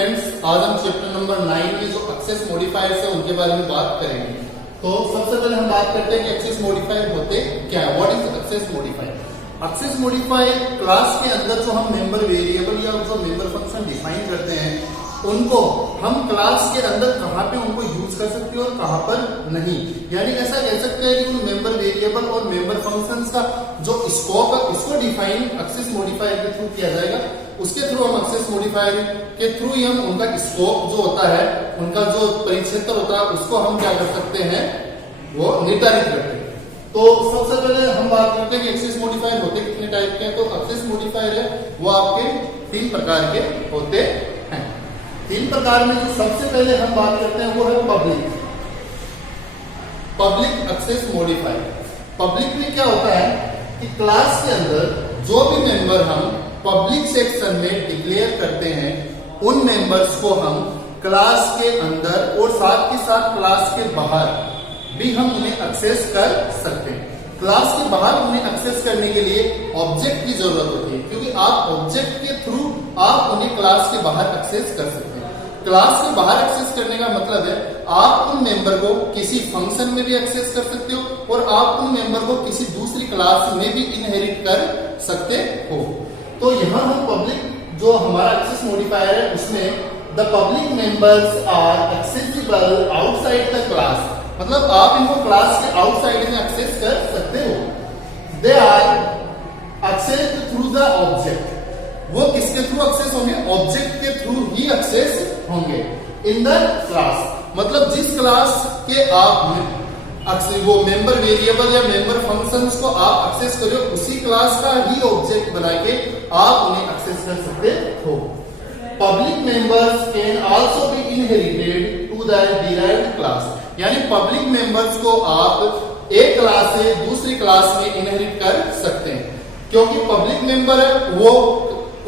Students, आज हम chapter number 9 के जो एक्सेस मॉडिफायर्स है उनके बारे में बात करेंगे। तो सबसे पहले हम बात करते हैं कि एक्सेस मॉडिफायर होते क्या है। What is access modifier? Access modifier class के अंदर जो हम मेंबर वेरिएबल या जो मेंबर फंक्शन डिफाइन करते हैं उनको हम क्लास के अंदर कहां पे उनको यूज कर सकते हैं और कहां पर नहीं। यानी ऐसा कह सकते हैं कि उन मेंबर वेरिएबल और मेंबर फंक्शंस का जो स्कोप है उसको डिफाइन एक्सेस मॉडिफायर के थ्रू किया जाएगा। उसके थ्रू हम एक्सेस मॉडिफायर के थ्रू ही हम उनका स्कोप जो होता है, उनका जो परिक्षेत्र होता है, उसको हम क्या कर सकते हैं, वो निर्धारित करते हैं। तो सबसे पहले हम बात करते हैं कि एक्सेस मॉडिफायर होते कितने टाइप के हैं। तो एक्सेस मॉडिफायर है वो आपके 3 प्रकार के होते हैं। 3 प्रकार में जो सबसे पहले हम बात करते हैं वो है पब्लिक एक्सेस मॉडिफायर। पब्लिक में क्या होता है कि क्लास के अंदर जो भी मेंबर हम पब्लिक सेक्शन में डिक्लेयर करते हैं उन मेंबर्स को हम क्लास के अंदर और साथ ही साथ क्लास के बाहर भी हम उन्हें एक्सेस कर सकते हैं। क्लास के बाहर उन्हें एक्सेस करने के लिए ऑब्जेक्ट की जरूरत होती है, क्योंकि आप ऑब्जेक्ट के थ्रू आप उन्हें क्लास के बाहर एक्सेस कर सकते हैं। क्लास के बाहर एक्सेस करने का मतलब है आप उन मेंबर को किसी फंक्शन में भी एक्सेस कर सकते हो और आप उन मेंबर को किसी दूसरी क्लास में भी इनहेरिट कर सकते हो। तो यहाँ हम पब्लिक जो हमारा एक्सेस मॉडिफायर है उसमें the public members are accessible outside the class, मतलब आप इनको क्लास के आउटसाइड में एक्सेस कर सकते हो। They are accessed through the object, वो किसके थ्रू एक्सेस होंगे, ऑब्जेक्ट के थ्रू ही एक्सेस होंगे। इन द क्लास, मतलब जिस क्लास के आप वो मेंबर वेरिएबल या मेंबर फंक्शंस को आप एक्सेस करो उसी क्लास का ही ऑब्जेक्ट बना के आप उन्हें एक्सेस कर सकते हो। Public members can also be inherited to the derived class, यानी पब्लिक मेंबर्स को आप एक क्लास से दूसरी क्लास में इनहेरिट कर सकते हैं। क्योंकि पब्लिक मेंबर है वो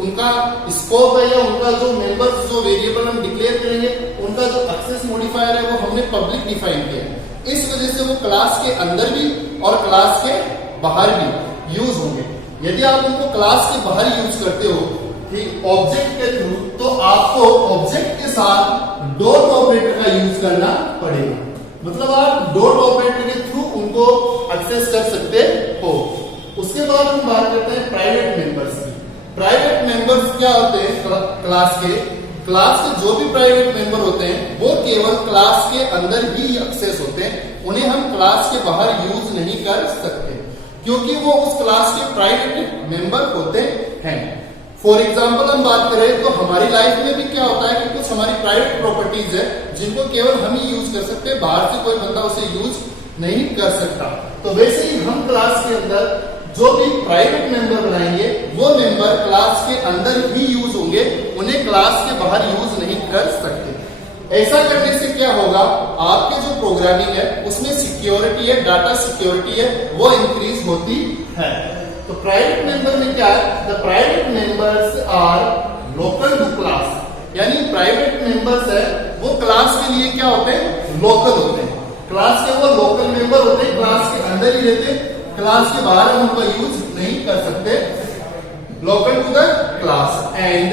उनका स्कोप है या उनका जो मेंबर्स जो वेरिएबल हम डिक्लेयर करेंगे उनका जो एक्सेस मॉडिफायर है वो हमने पब्लिक डिफाइन किया है। इस वजह से वो क्लास के अंदर भी और क्लास के बाहर भी यूज होंगे। यदि आप उनको क्लास के बाहर यूज करते हो ठीक ऑब्जेक्ट के थ्रू, तो आपको ऑब्जेक्ट के साथ डॉट ऑपरेटर का यूज करना पड़ेगा, मतलब आप डॉट ऑपरेटर के थ्रू उनको एक्सेस कर सकते हो। उसके बाद हम बात करते हैं प्राइवेट मेंबर्स की। प्राइवेट मेंबर्स क्या होते हैं क्लास के जो भी प्राइवेट मेंबर होते हैं वो केवल क्लास के अंदर ही एक्सेस होते हैं, उन्हें हम क्लास के बाहर यूज नहीं कर सकते क्योंकि वो उस क्लास के प्राइवेट मेंबर होते हैं। फॉर एग्जाम्पल हम बात करें तो हमारी लाइफ में भी क्या होता है कि कुछ हमारी प्राइवेट प्रॉपर्टीज है जिनको केवल हम ही यूज कर सकते हैं, बाहर से कोई बंदा उसे यूज नहीं कर सकता। तो वैसे ही हम क्लास के अंदर जो भी प्राइवेट मेंबर बनाएंगे वो मेंबर क्लास के अंदर ही यूज होंगे, उन्हें क्लास के बाहर यूज नहीं कर सकते। ऐसा करने से क्या होगा, आपके जो प्रोग्रामिंग है उसमें सिक्योरिटी है, डाटा सिक्योरिटी है, वो इंक्रीज होती है। तो प्राइवेट मेंबर में क्या है, the private members are local to class, यानी प्राइवेट मेंबर्स है वो क्लास के लिए क्या होते हैं, लोकल होते हैं। क्लास के वो लोकल मेंबर होते हैं, क्लास के अंदर ही रहते हैं, क्लास के बाहर हम उनका यूज नहीं कर सकते। Local to the class and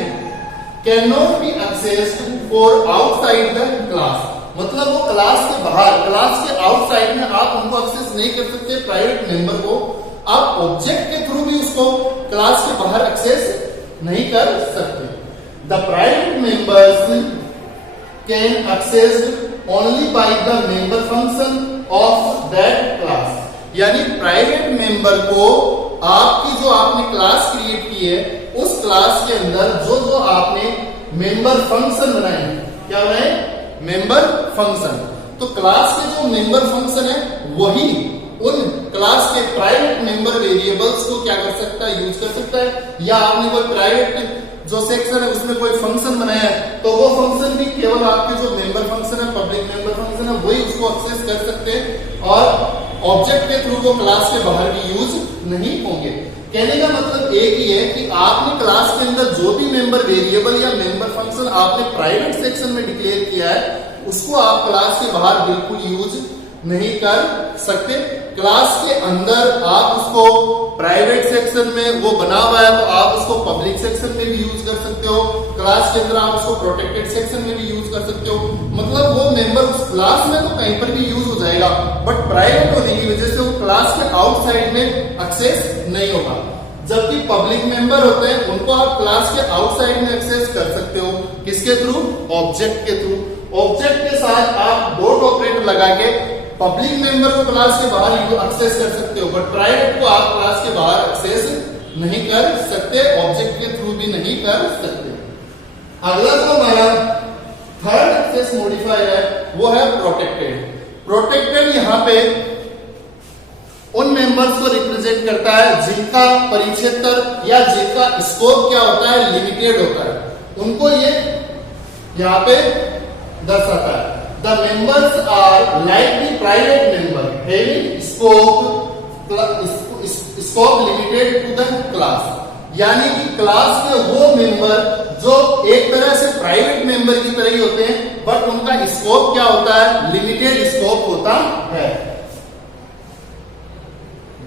can not be accessed for outside the class, मतलब वो क्लास के बाहर, क्लास के आउटसाइड में आप उनको एक्सेस नहीं कर सकते। प्राइवेट मेंबर को आप ऑब्जेक्ट के थ्रू भी उसको क्लास के बाहर एक्सेस नहीं कर सकते। The private members can accessed only by the member function of that class, यानी प्राइवेट मेंबर को आपकी जो आपने क्लास क्रिएट की है उस क्लास के अंदर जो जो आपने मेंबर फंक्शन बनाए, क्या बनाए, मेंबर फंक्शन। तो क्लास के जो मेंबर फंक्शन है वही उन क्लास के प्राइवेट मेंबर वेरिएबल्स को क्या कर सकता है, यूज कर सकता है। या आपने कोई प्राइवेट जो सेक्शन है उसमें कोई फंक्शन बनाया है तो वो फंक्शन भी केवल आपके जो मेंबर फंक्शन है, पब्लिक मेंबर फंक्शन है, वही उसको एक्सेस कर सकते हैं और ऑब्जेक्ट के थ्रू वो क्लास के बाहर भी यूज नहीं होंगे। कहने का मतलब एक ही है कि आपने क्लास के अंदर जो भी मेंबर वेरिएबल या मेंबर फंक्शन आपने प्राइवेट सेक्शन में डिक्लेयर किया है उसको आप क्लास के बाहर बिल्कुल यूज नहीं कर सकते। क्लास के अंदर आप उसको प्राइवेट सेक्शन में वो बना हुआ है तो आप उसको पब्लिक सेक्शन में भी यूज कर सकते हो, क्लास के अंदर आप उसको प्रोटेक्टेड सेक्शन में भी यूज कर सकते हो। मतलब वो मेंबर उस क्लास में तो कहीं पर भी यूज हो जाएगा, बट प्राइवेट होने की वजह से वो क्लास के आउटसाइड में एक्सेस नहीं होगा। जबकि पब्लिक मेंबर होते हैं उनको आप क्लास के आउटसाइड में एक्सेस कर सकते हो, किसके थ्रू? ऑब्जेक्ट के थ्रू। ऑब्जेक्ट के साथ आप डॉट ऑपरेटर लगा के पब्लिक मेंबर को क्लास के बाहर एक्सेस कर सकते हो, बट प्राइवेट को आप क्लास के बाहर एक्सेस नहीं कर सकते, ऑब्जेक्ट के थ्रू भी नहीं कर सकते। अगला जो हमारा थर्ड एक्सेस मॉडिफायर है वो है प्रोटेक्टेड। प्रोटेक्टेड यहाँ पे उन मेंबर्स को रिप्रेजेंट करता है जिनका परिक्षेत्र या जिनका स्कोप क्या होता है? लिमिटेड होता है। उनको ये यहाँ पे दर्शाता है। The members are like the private member having scope limited to the class। यानी कि क्लास के वो मेंबर जो एक तरह से प्राइवेट मेंबर की तरह ही होते हैं, बट उनका स्कोप क्या होता है? लिमिटेड स्कोप होता है।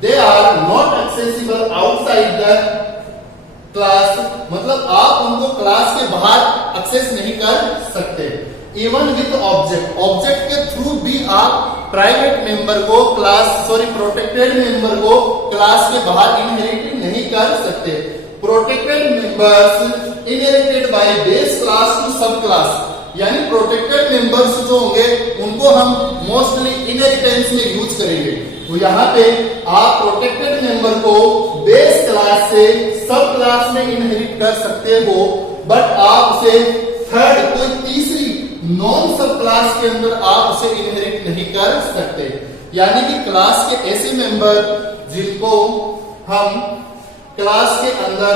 They are not accessible outside the class, मतलब आप उनको क्लास के बाहर एक्सेस नहीं कर सकते। इवन विद ऑब्जेक्ट, ऑब्जेक्ट के थ्रू भी आप प्राइवेट मेंबर को प्रोटेक्टेड मेंबर को क्लास के बाहर इनहेरिट नहीं कर सकते। Protected members inherited by base class to sub class, यानी प्रोटेक्टेड मेंबर्स जो होंगे उनको हम मोस्टली इनहेरिटेंस में यूज करेंगे। तो यहाँ पे आप प्रोटेक्टेड मेंबर को बेस क्लास से सब क्लास में इनहेरिट कर सकते हो, बट आप उसे थर्ड कोई तीसरी नॉन सब क्लास के अंदर आप उसे इनहेरिट नहीं कर सकते। यानी कि क्लास के ऐसे मेंबर जिनको हम क्लास के अंदर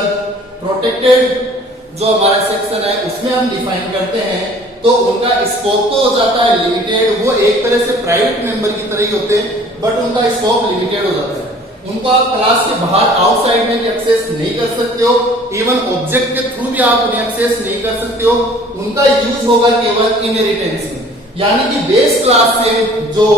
प्रोटेक्टेड जो हमारा सेक्शन है उसमें हम डिफाइन करते हैं, तो उनका स्कोप तो हो जाता है लिमिटेड। वो एक तरह से प्राइवेट मेंबर की तरह ही होते हैं, बट उनका स्कोप लिमिटेड हो जाता है। उनको आप क्लास के बाहर आउटसाइड में भी एक्सेस नहीं कर सकते हो, इवन ऑब्जेक्ट के थ्रू भी आप उन्हें एक्सेस नहीं कर सकते हो। उनका यूज होगा केवल इनहेरिटेंस में, यानी कि बेस क्लास से जो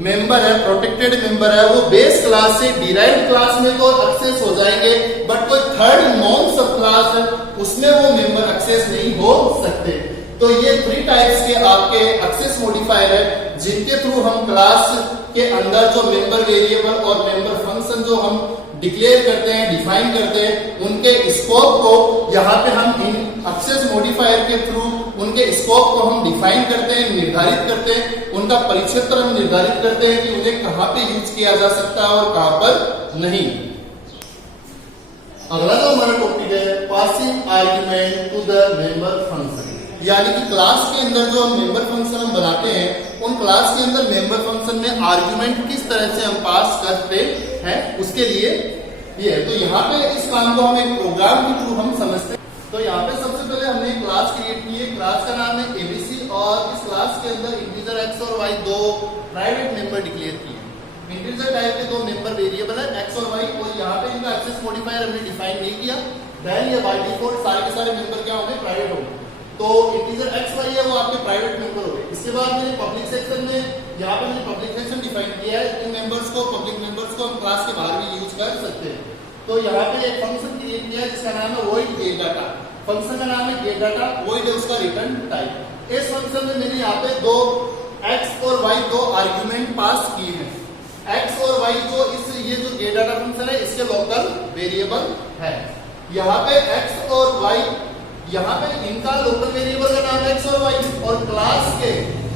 मेंबर है, प्रोटेक्टेड मेंबर है, वो बेस क्लास से डिराइव्ड क्लास में तो एक्सेस हो जाएंगे, बट कोई थर्ड नॉन सब क्लास है उसमें वो मेंबर एक्सेस नहीं हो सकते। तो ये 3 टाइप्स के आपके एक्सेस मॉडिफायर है जिनके थ्रू हम क्लास के अंदर जो मेंबर वेरिएबल और मेंबर फंक्शन जो हम डिक्लेयर करते हैं, डिफाइन करते हैं, उनके स्कोप को यहाँ पे हम इन एक्सेस मॉडिफायर के थ्रू उनके स्कोप को हम डिफाइन करते हैं, निर्धारित करते हैं, उनका परिक्षेत्र हम निर्धारित करते हैं कि उन्हें कहाँ पे यूज किया जा सकता है और कहाँ पर नहीं। अगला जो हमारा टॉपिक है passing argument to the member function, यानी कि क्लास के अंदर जो हम मेंबर फंक्शन हम बनाते हैं उन क्लास के अंदर मेंबर फंक्शन में आर्ग्यूमेंट किस तरह से हम पास करते हैं उसके लिए ये है। तो यहाँ पे इस काम को हम एक प्रोग्राम के थ्रू हम समझते हैं। तो यहाँ पे सबसे पहले हमने क्लास क्रिएट की है, क्लास का नाम है एबीसी, और इस क्लास के अंदर इंटीजर एक्स और वाई 2 प्राइवेट मेंबर डिक्लेयर किए। इंटीजर टाइप के 2 मेंबर वेरिएबल है एक्स और वाई, और यहाँ पे इनका एक्सेस मॉडिफायर हमने डिफाइन नहीं किया। देन ये बाय डिफॉल्ट सारे के सारे मेंबर क्या होंगे? प्राइवेट होंगे। तो इंटीजर एक्स वाई है वो आपके प्राइवेट मेंबर हो गए। इसके बाद मैंने पब्लिक सेक्शन में यहाँ पे मैंने पब्लिक सेक्शन डिफाइन किया है। इन मेंबर्स को, पब्लिक मेंबर्स को हम क्लास के बाहर भी यूज कर सकते हैं। तो यहाँ पे एक फंक्शन क्रिएट किया है जिसका नाम है void get data। फंक्शन का नाम है get data, void है उसका रिटर्न टाइप। इस फंक्शन में मैंने यहाँ पे 2 x और y 2 आर्ग्यूमेंट पास किए हैं। x और y जो ये जो get data फंक्शन है इसके लोकल वेरिएबल है। यहाँ पे x और y, यहाँ पे इनका लोकल वेरिएबल का नाम x और y, और क्लास के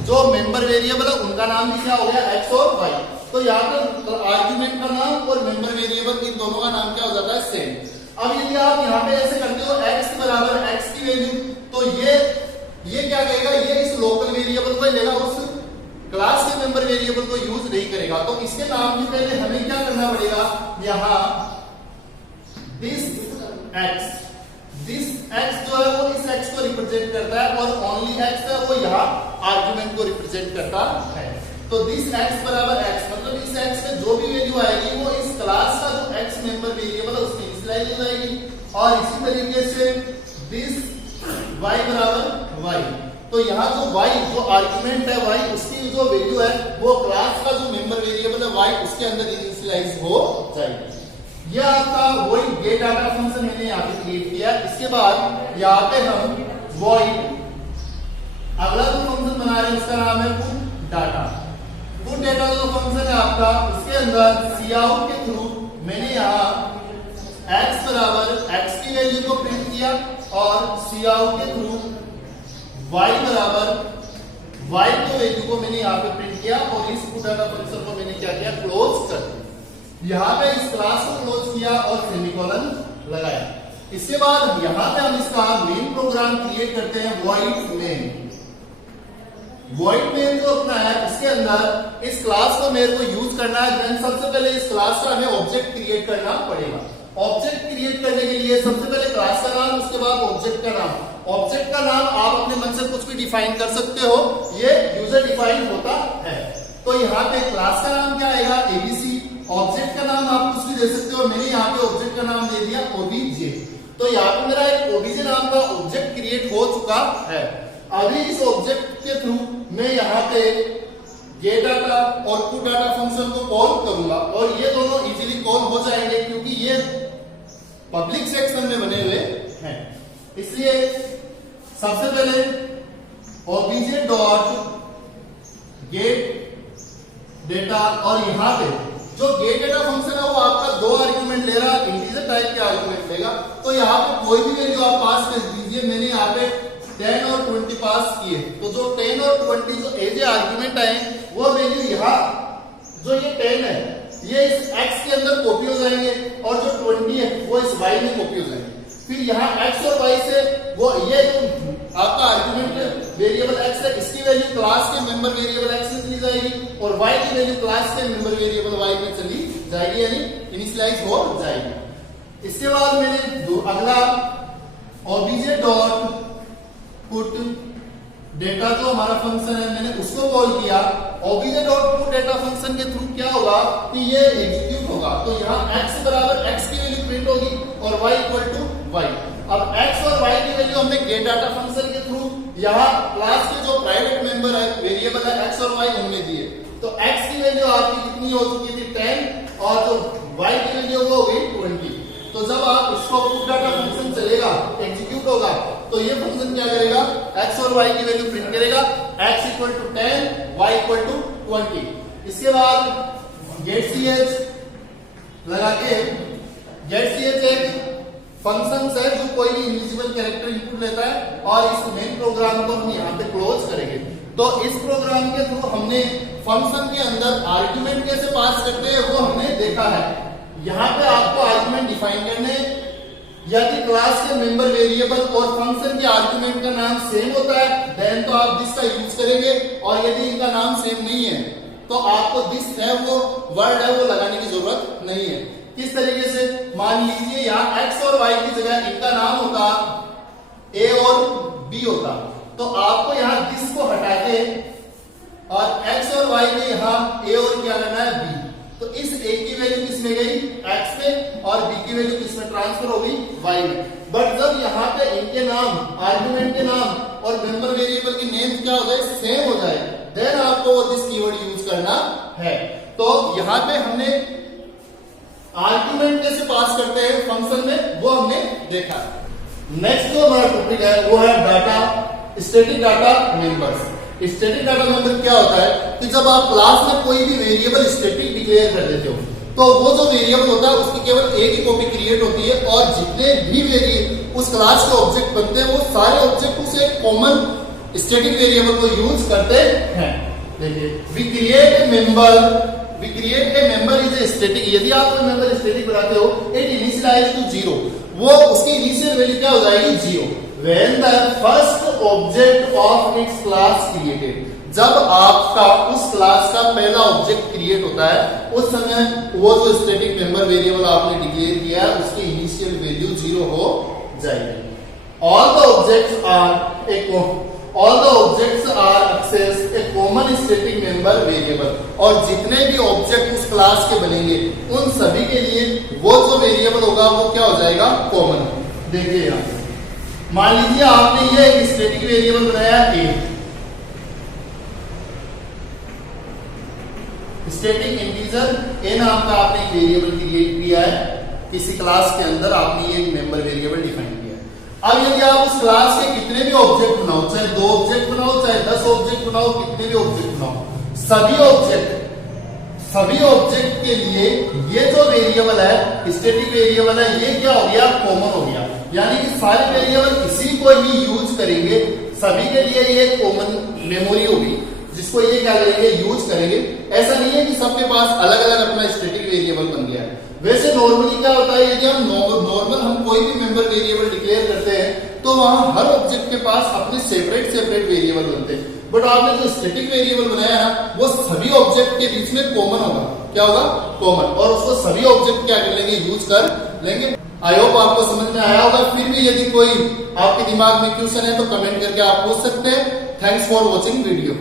जो मेंबर वेरिएबल है उनका नाम भी क्या हो गया? x और y। तो यहाँ पे आर्ग्यूमेंट का नाम और मेंबर वेरिएबल इन दोनों का नाम क्या हो जाता है? सेम। अब यदि आप यहाँ पे ऐसे करते हो x बराबर x की वैल्यू, तो ये क्या कहेगा? ये इस लोकल वेरिएबल को लेगा, उस क्लास के मेंबर वेरिएबल को यूज नहीं करेगा। तो इसके नाम के पहले हमें क्या करना पड़ेगा? यहाँ दिस x जो है वो इस x को रिप्रेजेंट करता है, और ओनली x है वो यहाँ आर्गुमेंट को रिप्रेजेंट करता है। तो दिस x बराबर x, मतलब इस x में जो भी वैल्यू आएगी वो इस क्लास का जो x मेंबर वेरिएबल है उसकी इनिशियलाइज हो जाएगी। और इसी तरीके से दिस y बराबर y, तो यहाँ जो y जो आर्गुमेंट है y उसकी जो वैल्यू है वो क्लास का जो मेंबर वेरिएबल है y उसके अंदर इनिशियलाइज हो जाएगी। यह आपका वही गेट डाटा फंक्शन मैंने यहाँ पे क्रिएट किया। इसके बाद यहाँ पे हम void अगला जो फंक्शन बना रहे हैं उसका नाम है पुट डाटा। पुट डाटा जो फंक्शन है आपका उसके अंदर काउट के थ्रू मैंने यहाँ x बराबर x की वैल्यू को प्रिंट किया और काउट के थ्रू y बराबर y की वैल्यू को मैंने यहाँ पे प्रिंट किया और इस पुट डाटा फंक्शन को मैंने क्या किया क्लोज कर दिया। यहाँ पे इस क्लास को क्लोज किया और सेमीकोलन लगाया। इसके बाद यहाँ पे हम इसका मेन प्रोग्राम क्रिएट करते हैं void main। void main जो अपना है उसके अंदर इस क्लास को मेरे को यूज करना है। देन सबसे पहले इस क्लास का हमें ऑब्जेक्ट क्रिएट करना पड़ेगा। ऑब्जेक्ट क्रिएट करने के लिए सबसे पहले क्लास का नाम उसके बाद ऑब्जेक्ट का नाम। ऑब्जेक्ट का नाम आप अपने मन से कुछ भी डिफाइन कर सकते हो, ये यूजर डिफाइन होता है। तो यहाँ पे क्लास का नाम क्या आएगा एबीसी। ऑब्जेक्ट का नाम आप कुछ भी दे सकते हो, मैंने यहाँ पे ऑब्जेक्ट का नाम दे दिया ओबीजे। तो यहाँ पे मेरा एक ओबीजे नाम का ऑब्जेक्ट क्रिएट हो चुका है। अभी इस ऑब्जेक्ट के थ्रू मैं यहाँ पे गेट डाटा और पुट डाटा फंक्शन को कॉल करूंगा और ये दोनों इजीली कॉल हो जाएंगे क्योंकि ये पब्लिक सेक्शन में बने हुए हैं। इसलिए सबसे पहले ओबीजे डॉट गेट डेटा और यहाँ पे जो गेट डेटा फंक्शन है वो आपका दो आर्गुमेंट ले रहा है, इंटीजर टाइप के आर्गुमेंट लेगा। तो यहाँ पे कोई भी वैल्यू आप पास कर दीजिए। मैंने यहाँ पे 10 और 20 पास किए तो जो 10 और 20 जो एज आर्गुमेंट आए वो वैल्यू यहाँ जो ये 10 है ये इस x के अंदर कॉपी हो जाएंगे और जो 20 है वो इस y में कॉपी हो जाएंगे। फिर यहाँ x और y से वो ये जो आपका आर्गुमेंट वेरिएबल x है इसकी वैल्यू क्लास के मेंबर वेरिएबल x में चली जाएगी और y की वैल्यू क्लास के मेंबर वेरिएबल y में चली जाएगी, यानी इनिशियलाइज हो जाएगी। इसके बाद मैंने अगला obj डॉट पुट डेटा जो हमारा फंक्शन है मैंने उसको कॉल किया। obj dot put data function के थ्रू क्या होगा कि ये एग्जीक्यूट होगा। तो यहाँ x बराबर x की वैल्यू प्रिंट होगी और y इक्वल टू y। अब x और y की वैल्यू हमने गेट डाटा फंक्शन के थ्रू यहाँ क्लास के जो प्राइवेट मेंबर है वेरिएबल है x और y हमने दिए। तो x की वैल्यू आपकी कितनी हो चुकी थी 10 और जो y की वैल्यू वो होगी 20। तो जब आप इसको पुट डाटा फंक्शन चलेगा एग्जीक्यूट होगा तो ये फंक्शन क्या करेगा x और y की वैल्यू प्रिंट करेगा x equal to 10 y equal to 20। इसके बाद गेट ch लगा के गेट ch एक फंक्शन है जो कोई भी इनविजिबल कैरेक्टर इनपुट लेता है और इस मेन प्रोग्राम को हम यहाँ पे क्लोज करेंगे। तो इस प्रोग्राम के थ्रू हमने फंक्शन के अंदर आर्गुमेंट कैसे पास करते हैं वो हमने देखा है। यहाँ पे आपको आर्गुमेंट डिफाइन करने, यदि क्लास के मेंबर वेरिएबल और फंक्शन के आर्गुमेंट का नाम सेम होता है देन तो आप दिस का यूज करेंगे और यदि इनका नाम सेम नहीं है तो आपको दिस है वो वर्ड है वो लगाने की जरूरत नहीं है। किस तरीके से, मान लीजिए यहाँ x और y की जगह इनका नाम होता a और b होता तो आपको यहाँ दिस को हटा के और x और y में यहाँ a और क्या करना है b। तो इस a की वैल्यू किस में गई x में और b की वैल्यू किस में ट्रांसफर हो गई y में। बट जब यहाँ पे इनके नाम आर्गुमेंट के नाम और मेंबर वेरिएबल के नेम क्या हो जाए सेम हो जाए देन आपको दिस कीवर्ड यूज करना है। तो यहाँ पे हमने आर्गुमेंट कैसे पास करते हैं फंक्शन में वो हमने देखा। नेक्स्ट जो हमारा टॉपिक है वो है data static data members. Static data member क्या होता है कि जब आप क्लास में कोई भी वेरिएबल स्टैटिक डिक्लेयर कर देते हो तो वो जो वेरिएबल होता है उसकी केवल एक ही कॉपी क्रिएट होती है और जितने भी वेरिएबल उस क्लास के ऑब्जेक्ट बनते हैं वो सारे ऑब्जेक्ट उस एक कॉमन स्टैटिक वेरिएबल को यूज करते हैं। देखिए we create a member is a static. यदि आप कोई मेंबर स्टैटिक बनाते हो इट इनिशियलाइज टू 0, वो उसकी इनिशियल वैल्यू क्या हो जाएगी 0 when the first object of its class created. जब आपका उस क्लास का पहला ऑब्जेक्ट क्रिएट होता है उस समय वो जो स्टैटिक मेंबर वेरिएबल आपने डिक्लेयर किया है उसकी इनिशियल वैल्यू 0 हो जाएगी। All the objects are access a common static member variable. और जितने भी ऑब्जेक्ट उस क्लास के बनेंगे उन सभी के लिए वो जो वेरिएबल होगा वो क्या हो जाएगा कॉमन। देखिए मान लीजिए आपने ये एक स्टैटिक वेरिएबल बनाया ए, स्टैटिक इंटीजर ए नाम का आपने एक वेरिएबल क्रिएट किया है, किसी क्लास के अंदर आपने ये मेंबर वेरिएबल डिफाइन किया है। अब यदि आप उस क्लास के कितने भी ऑब्जेक्ट बनाओ, चाहे 2 ऑब्जेक्ट बनाओ, चाहे 10 ऑब्जेक्ट बनाओ, कितने भी ऑब्जेक्ट बनाओ, सभी ऑब्जेक्ट के लिए ये जो वेरिएबल है, स्टैटिक वेरिएबल है, ये क्या हो गया, कॉमन हो गया। यानी कि सारे वेरिएबल इसी को ही यूज करेंगे, सभी के लिए ये कॉमन मेमोरी होगी जिसको ये क्या करेंगे, यूज करेंगे। ऐसा नहीं है कि सबके पास अलग अलग अपना स्टैटिक वेरिएबल बन गया है। वैसे नॉर्मली क्या होता है, यदि हम नॉर्मल हम कोई भी मेंबर वेरिएबल डिक्लेयर करते हैं तो वहां हर ऑब्जेक्ट के पास अपने सेपरेट वेरिएबल बनते हैं। बट आपने जो स्टैटिक वेरिएबल बनाया है वो सभी ऑब्जेक्ट के बीच में कॉमन होगा। क्या होगा, कॉमन, और उसको सभी ऑब्जेक्ट क्या कर लेंगे, यूज कर लेंगे। आई होप आपको समझ में आया होगा। फिर भी यदि कोई आपके दिमाग में क्वेश्चन है तो कमेंट करके आप पूछ सकते हैं। Thanks for watching video.